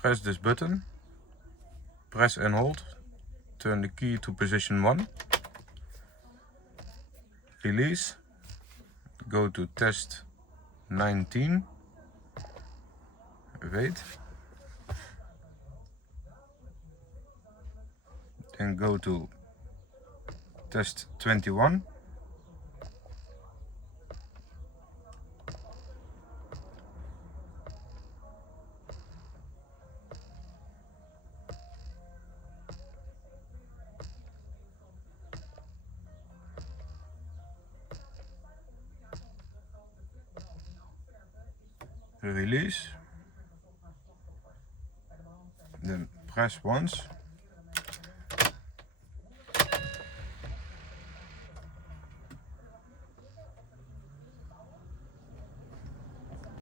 press this button, press and hold, turn the key to position 1, release, go to test 19, wait, then go to test 21, release, then press once,